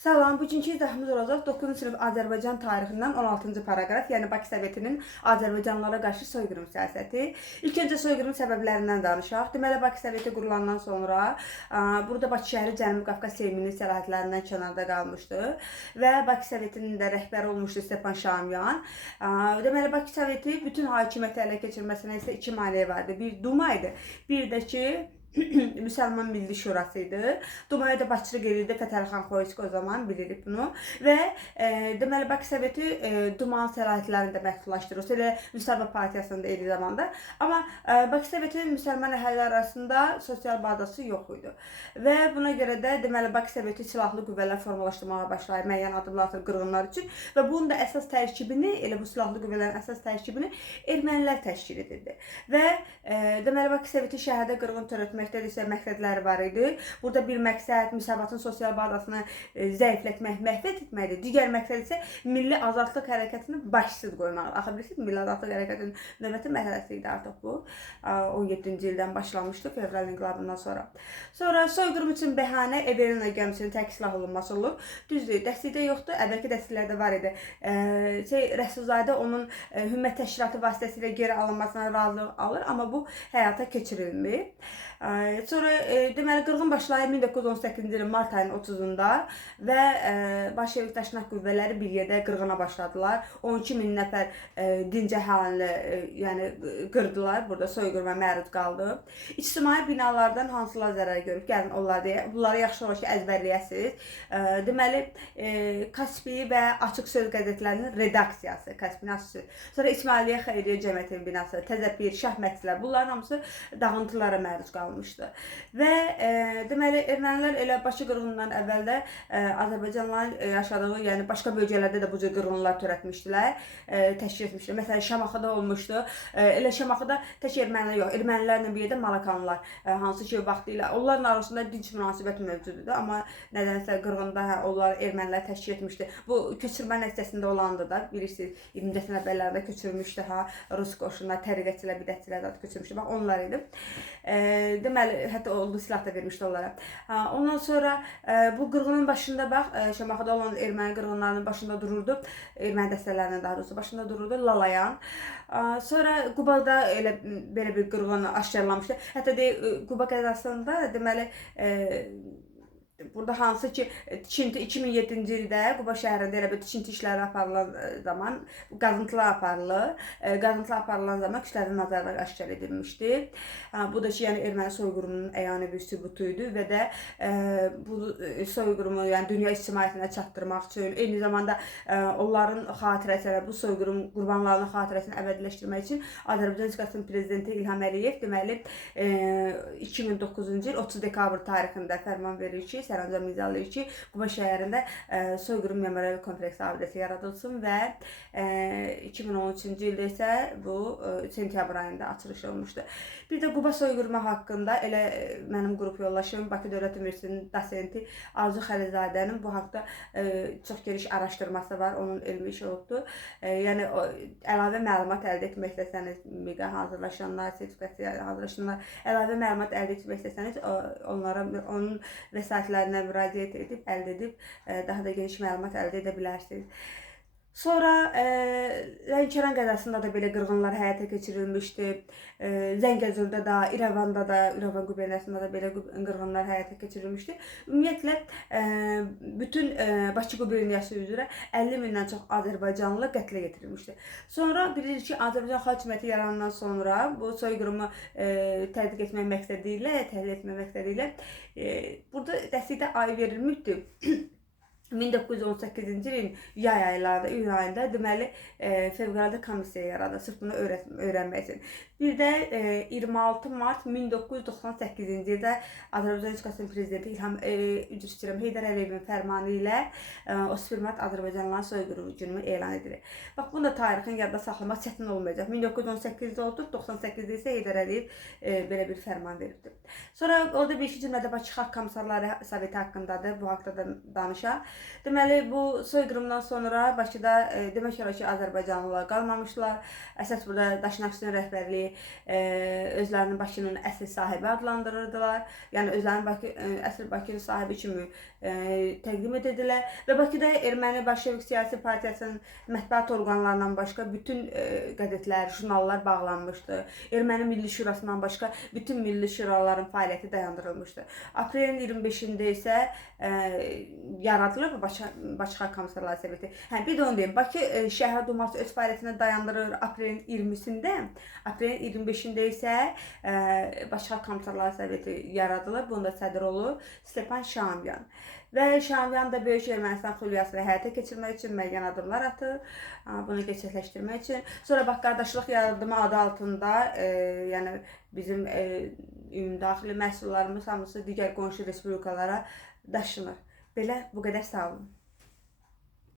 Salam, bugünkü izahatımız olacaq 9-cu sinif Azərbaycan tarixindən 16-cı paraqraf, yəni Bakı Sovetinin Azərbaycanlılara qarşı soyqırım siyasəti. İlk öncə soyqırım səbəblərindən danışaq. Deməli, Bakı Soveti qurulandan sonra burada Bakı şəhəri Cənubi Qafqaz Seyminin səlahiyyətlərindən kənarda qalmışdı və Bakı Sovetinin də rəhbəri olmuşdu Stepan Şamyan. Deməli, Bakı Soveti bütün hakimiyyəti ələ keçirməsinə isə iki maneə vardı. Bir Duma idi, bir də ki Müsəlman Milli Şurası idi. Dumaya da başçılıq edirdi Fətəlxan Xoyski, o zaman bilirik bunu. Və deməli Bakı Soveti Dumanın səlahiyyətlərini də məhdudlaşdırır. Elə Müsəlman Partiyasının da eyni zamanda. Amma Bakı Sovetinin müsəlman əhali arasında sosial bazası yox idi. Və buna görə də deməli Bakı Soveti silahlı qüvvələr formalaşdırmağa başlayır müəyyən addımlar atır qırğınlar üçün və bunun da əsas tərkibini, elə bu silahlı qüvvələrin əsas tərkibini ermənilər təşkil edirdi. Və deməli Bakı Soveti şəhərdə qırğın törətməkdə isə məqsədləri var idi. Burada bir məqsəd müsavatın sosial bazasını zəiflətmək, məhv etməkdir. Digər məqsəd isə milli azadlıq hərəkətini başsız qoymaq. Axı bilirsiniz, milli azadlıq hərəkətinin növbəti mərhələsi idi artıq bu. 17-ci ildən başlamışdı, fevral inqilabından sonra. Sonra soyqırım üçün bəhanə Evelina gəmisinin tərk silah olunması olub. Düzdür, dəstəkdə yoxdur, əvvəlki dəstəklərdə var idi. Rəsulzadə onun hümmət təşkilatı vasitəsilə geri alınmasına razılıq alır, amma bu həyata keçirilmir. Sonra deməli qırğın başlayır 1918-ci ilin mart ayının 30-da və Bolşevik daşnaq qüvvələri bir yerdə qırğına başladılar. 12.000 nəfər dinc əhalini yəni qırdılar, burada soyqırıma məruz qaldı. İctimai binalardan hansılar zərər görüb? Gəlin onlar deyə. Bunları yaxşı olar ki, əzbərləyəsiniz. Deməli Kaspi və Açıq Söz qəzetlərinin redaksiyası, Kaspinin Açıq Söz. Sonra İsmailiyyə Xeyriyyə Cəmiyyətinin binası, Təzəpir, Şah Məktəblər, bunların hamısı dağıntılara məruz qalmışdı. Və deməli ermənilər elə Bakı qırğınından əvvəl də Azərbaycanlıların yaşadığı, yəni başqa bölgələrdə də bu cür qırğınlar törətmişdilər, təşkil etmişdilər. Məsələn, Şamaxıda olmuşdu. Elə Şamaxıda tək ermənilər yox, ermənilərlə bir yerdə Malakanlılar, hansı ki vaxtilə onların arasında dinc münasibət mövcud idi, amma nədənsə qırğında onlar ermənilər təşkil etmişdi. Bu köçürmə nəticəsində olandı da, bilirsiniz, 20-ci əsrin əvvəllərində köçürmüşdü Rus qoşunlar, təriqətçilər, bidətçilər də köçürmüşdü. Bax onlar idi. Deməli, hətta oldu silah da vermişdi onlara. Ondan sonra bu qırğının başında bax, Şamaxıda olan erməni qırğınlarının başında dururdu, erməni dəstələrinin daha doğrusu başında dururdu Lalayan. Sonra Qubada elə belə bir qırğın aşkarlanmışdı. Hətta Quba qəzasında deməli burada hansı ki tikinti 2007-ci ildə Quba şəhərində elə bir tikinti işləri aparılan zaman qazıntılar aparılır. Qazıntılar aparılan zaman kütləvi məzarlar aşkar edilmişdi. Bu da ki, yəni erməni soyqırımının əyani bir sübutu idi və də bu soyqırımı yəni dünya ictimaiyyətinə çatdırmaq üçün, eyni zamanda onların xatirəsini, bu soyqırım qurbanlarının xatirəsini əbədiləşdirmək üçün Azərbaycan Respublikasının prezidenti İlham Əliyev deməli 2009-cu il 30 dekabr tarixində fərman verir ki, sərəncam imzalayır ki, Quba şəhərində soyqırım memorial kompleksi abidəsi yaradılsın və 2013-cü ildə isə bu sentyabr ayında açılış olmuşdu. Bir də Quba soyqırımı haqqında elə mənim qrup yoldaşım Bakı Dövlət Universitetinin dosenti Arzu Xəlilzadənin bu haqda çox geniş araşdırması var, onun elmi işi olubdur. Yəni əlavə məlumat əldə etmək istəsəniz, MEQA hazırlaşanlar, sertifikasiya hazırlaşanlar, əlavə məlumat əldə etmək istəsəniz, onlara onun vəsaitlərinə müraciət edib, əldə edib daha da geniş məlumat əldə edə bilərsiniz. Sonra Lənkəran qəzasında da belə qırğınlar həyata keçirilmişdi. Zəngəzurda da, İrəvanda da, İrəvan quberniyasında da belə qırğınlar həyata keçirilmişdi. Ümumiyyətlə bütün Bakı quberniyası üzrə 50.000-dən çox Azərbaycanlı qətlə yetirilmişdi. Sonra bilirik ki, Azərbaycan hakimiyyəti yaranandan sonra bu soyqırımı tətbiq etmək məqsədi ilə burada dəstəkdə ay verilmişdi. 1918-ci ilin yay aylarında, iyun ayında deməli fövqəladə komissiya yaradı, sırf bunu öyrənmək üçün. Bir də 26 mart 1998-ci ildə Azərbaycan Respublikasının prezidenti Heydər Əliyevin fərmanı ilə 31 mart Azərbaycanlıların soyqırımı günü elan edilir. Bax, bunu da tarixin yadda saxlamaq çətin olmayacaq. 1918-də oldu, 98-də isə Heydər Əliyev belə bir fərman veribdir. Sonra orada bir-iki cümlədə Bakı Xalq Komissarları Soveti haqqındadır, bu haqda da danışaq. Deməli, bu soyqırımdan sonra Bakıda demək olar ki, azərbaycanlılar qalmamışlar. Əsas burada Daşnaqçının rəhbərliyi özlərini Bakının əsl sahibi adlandırırdılar. Yəni özlərini əsl Bakının sahibi kimi təqdim edirdilər və Bakıda Erməni Bolşevik siyasi partiyasının mətbuat orqanlarından başqa bütün qəzetlər, jurnallar bağlanmışdı. Erməni Milli Şurasından başqa bütün milli şuraların fəaliyyəti dayandırılmışdı. Aprelin 25-də isə yaradılır Bakı Xalq Komissarları Soveti. Bir də onu deyim, Bakı Şəhər Duması öz fəaliyyətini dayandırır aprelin 20-sində. Aprelin 25-də isə Bakı Xalq Komissarları Soveti yaradılır. Bunda sədr olur Stepan Şaumyan. Və Şaumyan da Böyük Ermənistan xüsusiyyətini həyata keçirmək üçün müəyyən addımlar atır, bunu gerçəkləşdirmək üçün. Sonra bax, qardaşlıq yardımı adı altında, yəni bizim ümumdaxili məhsullarımız hamısı digər qonşu respublikalara daşınır. Belə, bu qədər, sağ olun.